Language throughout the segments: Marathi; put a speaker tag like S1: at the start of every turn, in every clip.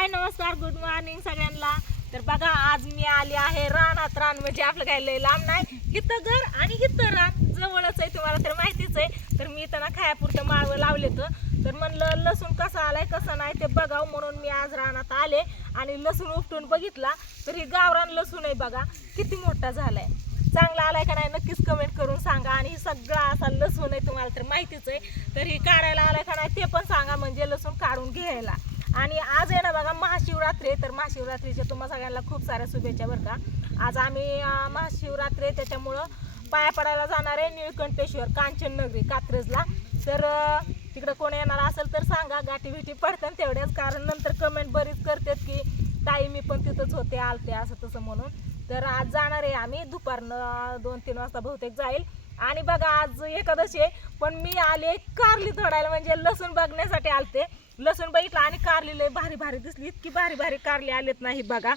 S1: हाय नमस्कार गुड मॉर्निंग सगळ्यांना. तर बघा आज मी आली आहे रानात. रान म्हणजे आपलं काय लय लांब नाही. हिथं घर आणि हिथं रान. जवळच आहे तुम्हाला तर माहितीच आहे. तर मी इथं ना खायापुरतं माळवं लावले तर म्हणलं लसूण कसा आलाय कसं नाही ते बघावं. म्हणून मी आज रानात आले आणि लसूण उपटून बघितला. तर ही गावरान लसूण आहे बघा किती मोठा झालाय. चांगला आलाय का नाही नक्कीच कमेंट करून सांगा. आणि सगळा असा लसूण आहे तुम्हाला तर माहितीच आहे. तर ही काढायला आलाय का नाही ते पण सांगा. म्हणजे लसूण काढून घ्यायला. आणि आज आहे ना बघा महाशिवरात्री आहे. तर महाशिवरात्रीच्या तुम्हाला सगळ्यांना खूप साऱ्या शुभेच्छा बरं का. आज आम्ही महाशिवरात्री आहे त्याच्यामुळं पाया पडायला जाणार आहे निळकंठेश्वर कांचन नगरी कात्रजला. तर तिकडं कोण येणार असेल तर सांगा गाठी बिठी पडतात तेवढ्याच. कारण नंतर कमेंट बरीच करतात की ताई मी पण तिथंच होते आलते असं तसं म्हणून. तर आज जाणार आहे आम्ही. दुपारनं दोन तीन वाजता बहुतेक जाईल. आणि बघा आज एकादशी आहे पण मी आले कारली तोडायला म्हणजे लसूण बघण्यासाठी आलते. लसूण बघितलं आणि कारली लय भारी भारी दिसली. इतकी भारी भारी कारली आलेत नाही बघा.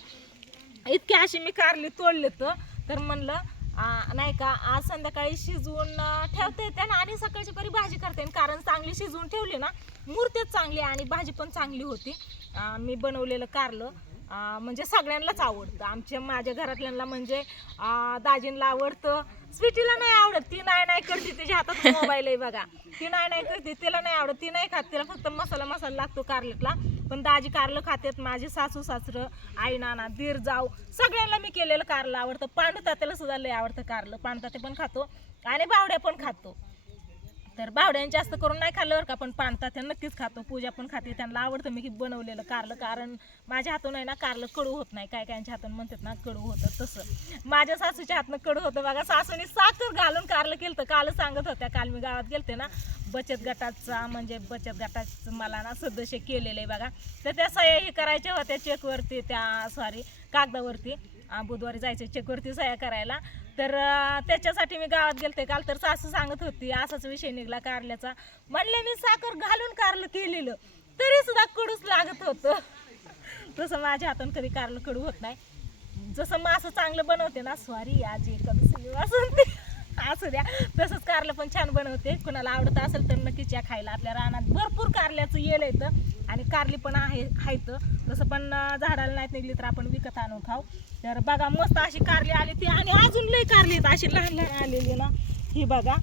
S1: इतकी अशी मी कारली तोडलेत. तर म्हणलं नाही का आज संध्याकाळी शिजवून ठेवता येते ना आणि सकाळची परी भाजी करते. येईल कारण चांगली शिजवून ठेवली ना मूर्तीच चांगली आणि भाजी पण चांगली होती. आ, मी बनवलेलं कारलं म्हणजे सगळ्यांनाच आवडतं. आमच्या माझ्या घरातल्यांना म्हणजे दाजींना दाजींला आवडतं स्वीटीला नाही आवडत. ती नाही नाही करते. तिच्या हातात मोबाईल आहे बघा. ती नाही नाही करते. तिला नाही आवडत. ती नाही खात. तिला फक्त मसाला मसाला लागतो कारल्यातला पण दाजी कारलं खातात माझे सासू सासरं आई नाना दीर जाऊ सगळ्यांना मी केलेलं कारलं आवडतं. पांडू तात्याला सुद्धा लय आवडतं कारलं. पांडू तात्या पण खातो आणि बावड्या पण खातो. तर बावड्याने जास्त करून नाही खाल्लं बरं का पण पाणता त्या नक्कीच खातो. पूजा पण खाते. त्यांना आवडतं मी की बनवलेलं कारलं कारण माझ्या हातून आहे ना कारलं कडू होत नाही. काय कायांच्या हातून म्हणतात ना कडू होतं तसं. माझ्या सासूच्या हातनं कडू होतं बघा. सासूने साखर घालून कारलं केलं तर काल सांगत होत्या काल मी गावात गेलते ना बचत गटाचा म्हणजे बचत गटाचं मला ना सदस्य केलेलं आहे बघा. तर त्या सह्या हे करायच्या होत्या चेकवरती त्या सॉरी कागदावरती बुधवारी जायचं चेकवरती सह्या करायला. तर त्याच्यासाठी मी गावात गेलते. काल तर सासू सांगत होती असाच विषय निघला कारल्याचा. म्हणले मी साखर घालून कारलं केलेलं तरी सुद्धा कडूच लागत होतं. तसं माझ्या हातून कधी कारलं कडू होत नाही. जसं मासं चांगलं बनवते ना सॉरी आज एखादं असून असू द्या. तसंच कारलं पण छान बनवते. कुणाला आवडत असेल तर नक्कीच या खायला. आपल्या रानात भरपूर कारल्याचं येलं येतं आणि कारली पण आहे खायचं तसं पण झाडाला नाहीत निघली तर आपण विकत आणून खाऊ. तर बघा मस्त अशी कारली आली ती आणि अजून लई कारली आहेत. अशी लहान लहान आलेली ना ही बघा.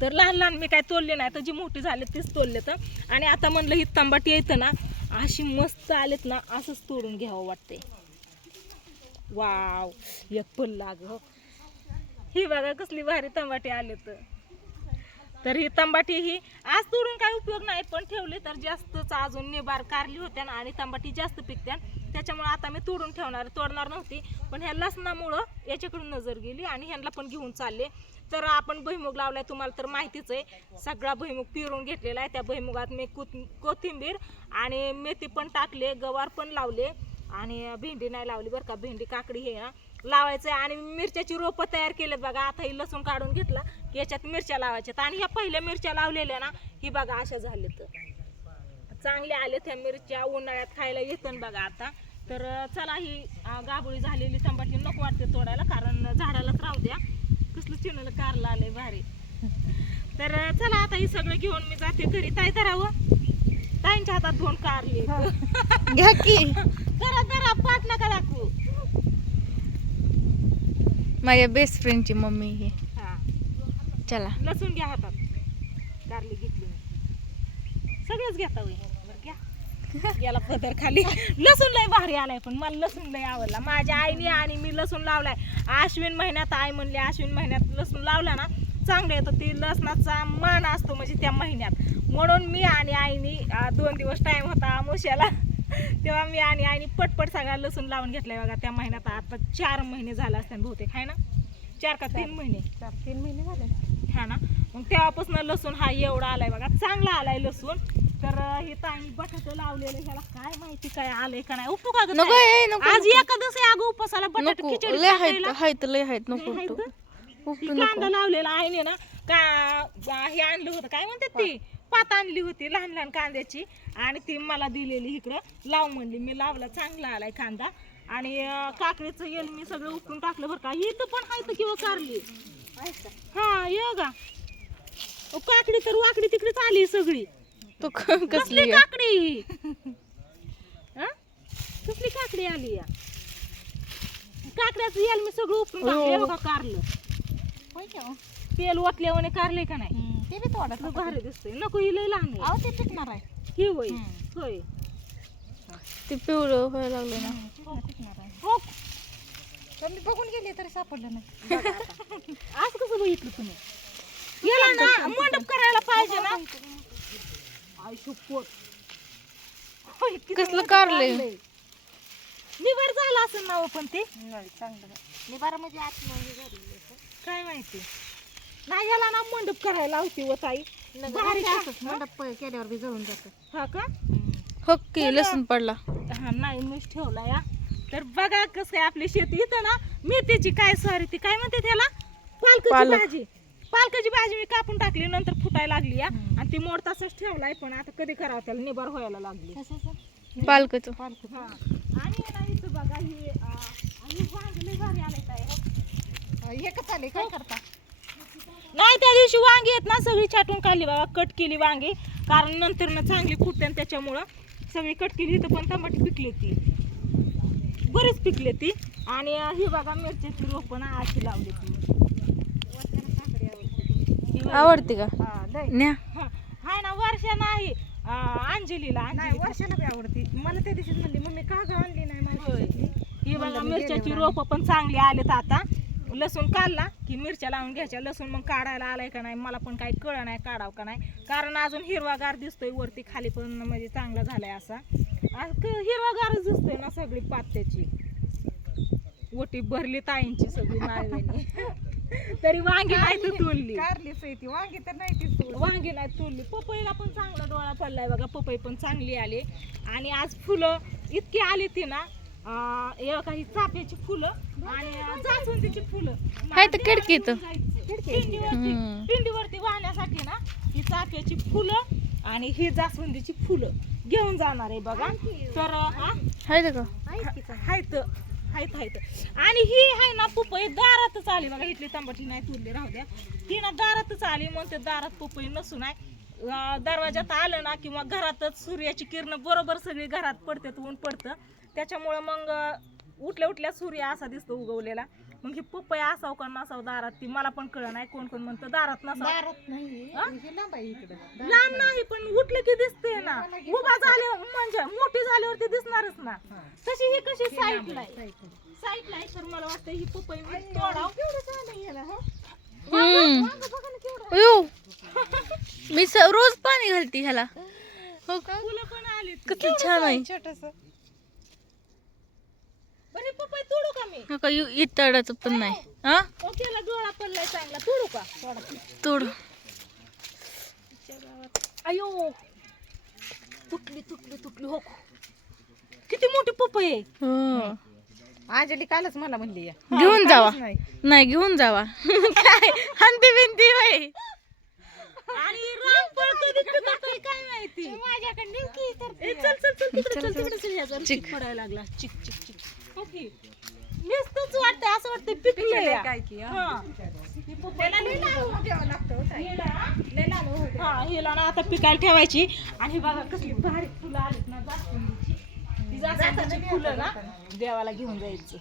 S1: तर लहान लहान मी काय तोडले नाही तर जी मोठी झाली तीच तोलले तर. आणि आता म्हणलं ही तंबाटी येतं ना अशी मस्त आलेत ना असंच तोडून घ्यावं वाटते वाव एक पल्ला अगं हो. ही. बघा कसली भारी तंबाटी आले तर तर ही तंबाटी ही आज तोडून काही उपयोग नाही पण ठेवले तर जास्तच अजून निबार कारली होत्या आणि तंबाटी जास्त पिकत्या. त्याच्यामुळे आता मी तोडून ठेवणार तोडणार नव्हती पण ह्या लसणामुळं याच्याकडून नजर गेली आणि ह्यांना पण घेऊन चालले. तर आपण भुईमुग लावलाय तुम्हाला तर माहितीच आहे सगळा भुईमुग पिरून घेतलेला आहे. त्या भुईमुगात मी कोथ कोथिंबीर आणि मेथी पण टाकले गवार पण लावले आणि भेंडी नाही लावली बरं का भेंडी काकडी हे ना लावायचं आणि मिरच्याची रोपं तयार केलेत बघा. आता ही लसूण काढून घेतला की याच्यात मिरच्या लावायच्यात. आणि ह्या पहिल्या मिरच्या लावलेल्या ना ही बघा अशा झाल्या तर चांगल्या आलेत ह्या मिरच्या उन्हाळ्यात खायला येतं बघा आता. तर चला ही अं, गाभोळी झालेली तंबाटी नको वाटते तोडायला कारण झाडालाच राहू द्या. कसलं चिनलं कारला आलंय भारी. तर चला आता ही सगळं घेऊन मी जाते घरी. ताई धरावं ताईंच्या हातात दोन कारले.
S2: घ्या की.
S1: करा करा पाठ नका
S2: माझ्या बेस्ट फ्रेंडची मम्मी ही.
S1: हा.
S2: चला.
S1: लसूण घ्या हातात. कारली घेतली मी. सगळंच घेता होईल. बरं घ्या. याला पदर खाली. लसूण लय भारी आलाय पण मला लसूण लय आवडला. माझ्या आईने आणि मी लसूण लावलाय. आश्विन महिन्यात आई म्हणली आश्विन महिन्यात लसूण लावला ना चांगलं येतं ती लसणाचा मान असतो म्हणजे त्या महिन्यात. म्हणून मी आणि आईने दोन दिवस टाइम होता आमुष्याला. तेव्हा मी आणि आईने पटपट सगळा लसूण लावून घेतलाय बघा त्या महिन्यात आता चार महिने झाले असतात बहुतेक आहे ना? चार का तीन महिने?
S2: चार तीन महिने झाले.
S1: हा ना? मग तेव्हापासून लसूण हा एवढा आलाय बघा चांगला आलाय लसूण. तर हे ताई बटाटे लावलेले ह्याला काय माहिती काय आलंय का नाही उपू का
S2: नको? ए, नको
S1: आज एकादश आहे अगं उपासाला बटाटे
S2: नको
S1: खिचडी
S2: लय आहेत
S1: टाकायला.
S2: आहेत लय आहेत नको उपटू.
S1: आहेत?
S2: उपटू नको.
S1: कांदा लावलेला आहे ना का हे आणलं होतं काय म्हणतात ती? पात आणली होती लहान लहान कांद्याची. आणि ती मला दिलेली इकडं. लाव म्हणली मी लावला चांगला आलाय कांदा. आणि काकडीचं येल मी सगळं उकळून टाकलं बरं का. इथं पण आहे किंवा कारली हा ये गा. काकडी तर वाकडी तिकडेच आली सगळी.
S2: तो कसली
S1: काकडी?
S2: कसली
S1: काकडी आली या? काकड्याचं येल मी सगळं
S2: उकळून
S1: टाकलं कारलं. तेल वाकल्यावर कारले का नाही?
S3: ते बी थोडं
S1: लय भारी दिसतंय. नको ही लहान आहे.
S3: अहो ते पिकणार आहे.
S1: ही होय. होय.
S2: ते पिवळं व्हायला लागलं ना.
S3: हो, पिकणार आहे.
S1: हो.
S3: तर मी बघून गेले तरी सापडलं नाही.
S1: असं कसं बघितलं तुम्ही? याला ना मंडप करायला पाहिजे ना. आय शपथ. होय, किती
S2: कसलं कारलंय?
S1: कारलंय. निवड झालं असेल ना हो पण ते.
S3: नाही चांगलं. नाही निबारा म्हणजे आतमध्ये.
S1: काय माहिती? नाही याला ना मंडप करायला लावती व ताई?
S3: असंच मंडप प- केल्यावर बी जळून जातं.
S1: हा का?
S2: हो की लसूण पडला.
S1: हा नाही मीच ठेवला या. तर बघा कसं काय आपली शेती. इथं ना मेथीची काय सॉरी ती काय म्हणते त्याला? पालकाची
S2: पालक.
S1: भाजी. पालकाची भाजी मी कापून टाकली नंतर फुटायला लागली या. आणि ती मोड तसंच ठेवलाय पण आता कधी करावं त्याला? निबार व्हायला लागली.
S2: पालकचं.
S3: पालक
S1: हा. आणि ना इथं बघा ही अं, आणि वांगे लय भारी आले ताई हो.
S3: एकच आले काय करता?
S1: नाही त्या दिवशी वांगी आहेत ना सगळी छाटून काढली बाबा कट केली वांगी. कारण नंतर ना चांगली फुटते आणि त्याच्यामुळं सगळी कट केली. इथं पण टमाटे पिकले ती. बरीच पिकले ती. आणि ही बघा मिरच्याची रोपं ना आशी लावली ती.
S2: आवडते का?
S3: हा
S1: हा ना वर्षा नाही. अंजलीला
S3: नाही
S1: अंजली
S3: वर्षाला बी आवडती. मला त्या दिवशीच म्हणली मम्मी का गं आणली नाही?
S1: ही बघा मिरच्याची रोपं पण चांगली आलेत आता. लसूण काढला की मिरच्या लावून घ्यायच्या. लसूण मग काढायला आलाय का नाही मला पण काही कळ नाही काढावं का नाही. कारण अजून हिरवागार दिसतोय वरती खाली पण म्हणजे चांगला झालाय असा. हिरवागारच दिसतोय ना सगळी पात त्याची ओटी भरली ताईंची सगळी माळवेणी तरी वांगी नाही तर तुलली.
S3: कारलीच आहे ती. वांगी तर नाही ती
S1: वांगी नाही तुरली पपईला पण चांगला डोळा पडलाय बघा पपई पण चांगली आली. आणि आज फुलं इतकी आली ती ना अं, हे बघा ही चाफ्याची फुलं आणि जास्वंदीची फुलं.
S2: हाय तर खिडकी इथं.
S1: पिंडीवरती
S2: हम्म.
S1: पिंडीवरती वाहण्यासाठी ना ही चाफ्याची फुलं आणि ही जास्वंदीची फुलं घेऊन जाणार आहे बघा. तर हा?
S2: हाय का
S1: हायत हायत हायत. आणि ही आहे ना पपई दारातच आली. बघा इथली तांबटी नाही तुरली राहू द्या. ती ना दारातच आली मग ते दारात पपई नसून आहे. अं, दरवाजात आलं ना किंवा घरातच सूर्याची किरण बरोबर सगळी घरात पडतात ऊन पडतं. त्याच्यामुळं मग उठल्या उठल्या सूर्य असा दिसतो उगवलेला. मग ही पपई असाव का नसाव दारात ती मला पण कळ नाही. कोण कोण म्हणतं दारात नसाव.
S3: दारात नाही.
S1: हा?
S3: हे लांब आहे इकडं.
S1: लांब नाही पण उठलं की दिसते ना. उभा झाले म्हणजे मोठी झाल्यावरती दिसणारच ना. तशी ही कशी साईडला आहे साईडला आहे तर मला वाटतं ही पपई मी तोडाव.
S2: हम्म. अयो. मी स- रोज पाणी घालते ह्याला. हो का?
S1: फुलं पण आली
S2: किती छान आहे.
S3: छोटस.
S1: बरे पपई तोडू का मी?
S2: यु- पण नाही. हा?
S1: ओकेला डोळा पडलाय चांगला. तोडू का?
S2: तोड.
S1: अयो. तुटली तुटली तुटली. हो. किती मोठी पपई आहे
S2: हो.
S3: अंजली कालच मला म्हणली या
S2: घेऊन जावा.
S3: नाही.
S2: नाही घेऊन जावा. काय? हंती बिंती बाई
S1: आणि कधी पिकतंय काय माहिती? ए, चल चल चल तिकडे चल तिकडे चल ह्या जरा
S2: चिक.
S1: पडायला लागला. चिक चिक चिक. नुसतंच वाटतंय असं वाटतंय पिकले
S3: काय की हा.
S1: हा. ही
S3: हो.
S1: हिला ना-. हा आता पिकायला ठेवायची. आणि बघा कसली भारी फुलं आलीत ना जास्वंदीची. ती जास्वंदीची फुलं ना देवाला घेऊन जायचं.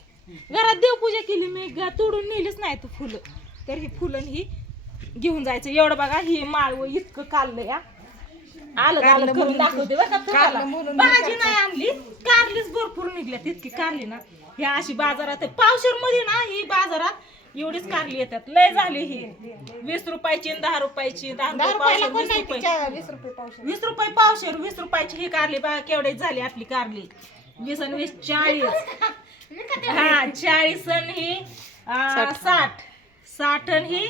S1: घरात देवपूजा केली मी ग- तोडून नेलीच नाही तू फुलं. तर ही फुलं ही घेऊन जायचं. एवढं बघा ही माळव इतकं काढलं या. आलं आलं करून दाखवते बरं का तुम्हाला.
S3: कारलं म्हणून
S1: भाजी नाही आणली कारलीच भरपूर निघल्यात इतकी कारली ना. ही अशी बाजारात पावशेरमध्ये ना ही बाजारात एवढीच कारली येतात. लय झाली ही. वीस रुपयाची आणि दहा रुपयाची दहा
S3: दहा
S1: रुपये
S3: रुपयाला कोण नाही
S1: रुपये.
S3: वीस रुपये पावशेर?
S1: वीस रुपये पावशेर वीस रुपयाची ही कारली बघा केवढी झाली आपली कारली. वीस आणि वीस चाळीस. हा चाळीस आणि ही साठ. साठ आणि ही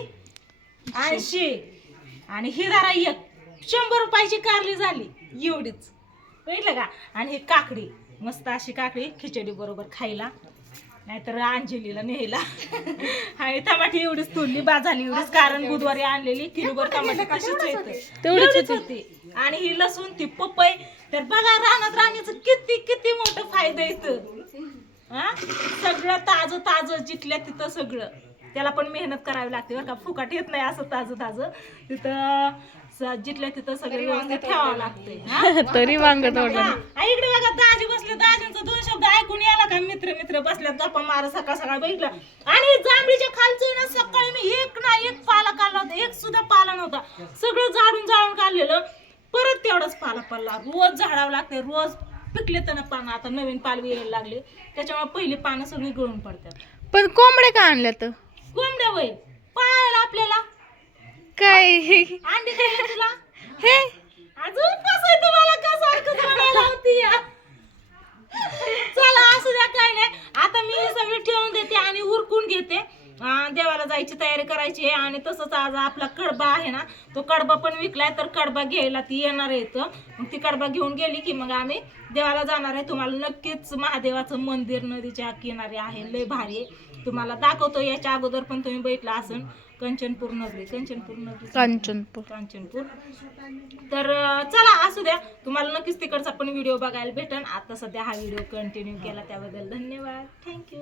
S1: ऐंशी. आणि ही जरा एक. शंभर रुपयाची कारली झाली. एवढीच. बघितलं का? आणि ही काकडी. मस्त अशी काकडी खिचडी बरोबर खायला. नाहीतर अंजलीला न्यायला. आणि टमाटी एवढीच तोडली बा झाली एवढीच कारण बुधवारी आणलेली किलोभर टमाटे येते.
S2: तेवढीच
S1: होती. आणि ही लसूण ती पपई. तर बघा रानात राहण्याचं किती किती मोठं फायदा येतं हा? सगळं ताजं ताजं जिथल्या तिथं सगळं. त्याला पण मेहनत करावी लागते बरं का? फुकाट येत नाही असं ताजं ताजं. तिथं जिथल्या तिथं सगळं व्यवस्थित ठेवावं लागतंय. हा?
S2: तरी वांग तोडलं
S1: इकडे बघा दाजी बसले दाजींचं दोनशे शब्द ऐकून यायला का? मित्र मित्र बसल्यात गप्पा मारा सकाळ सकाळ बघितलं. आणि जांभळीच्या खालचं ना सकाळी मी एक ना एक पाला काढला होता एक सुद्धा पाला नव्हता. सगळं झाडून जाळून काढलेलं. परत तेवढाच पाला पडला. रोज झाडावं लागते रोज पिकले तर पानं. आता नवीन पालवी यायला लागले. त्याच्यामुळे पहिली पानं सगळी गळून पडतात.
S2: पण कोंबड्या का आणल्या तर
S1: कोंबड्या वय पाळायला
S2: काय?
S1: अंडी तुला?
S2: हे?
S1: अजून कसं तुम्हाला? का सारखं म्हणायला होती या? चला असू द्या काय नाही. आता मी हे ठेवून देते आणि उरकून घेते. अं, देवाला जायची तयारी करायची आहे आणि तसंच आज आपला कडबा आहे ना तो कडबा पण विकलाय तर कडबा घ्यायला ती येणार आहे इथं. मग ती कडबा घेऊन गेली की मग आम्ही देवाला जाणार आहे. तुम्हाला नक्कीच महादेवाचं मंदिर नदीच्या किनारी आहे. लय भारी आहे. तुम्हाला दाखवतो याच्या अगोदर पण तुम्ही बघितलं असन कंचनपूर नगरी कंचनपूर नगरी.
S2: कांचनपूर.
S1: कांचनपूर. तर अं, चला असू द्या. तुम्हाला नक्कीच तिकडचा पण व्हिडिओ बघायला भेटेल आता सध्या हा व्हिडिओ कंटिन्यू केला त्याबद्दल धन्यवाद. थँक्यू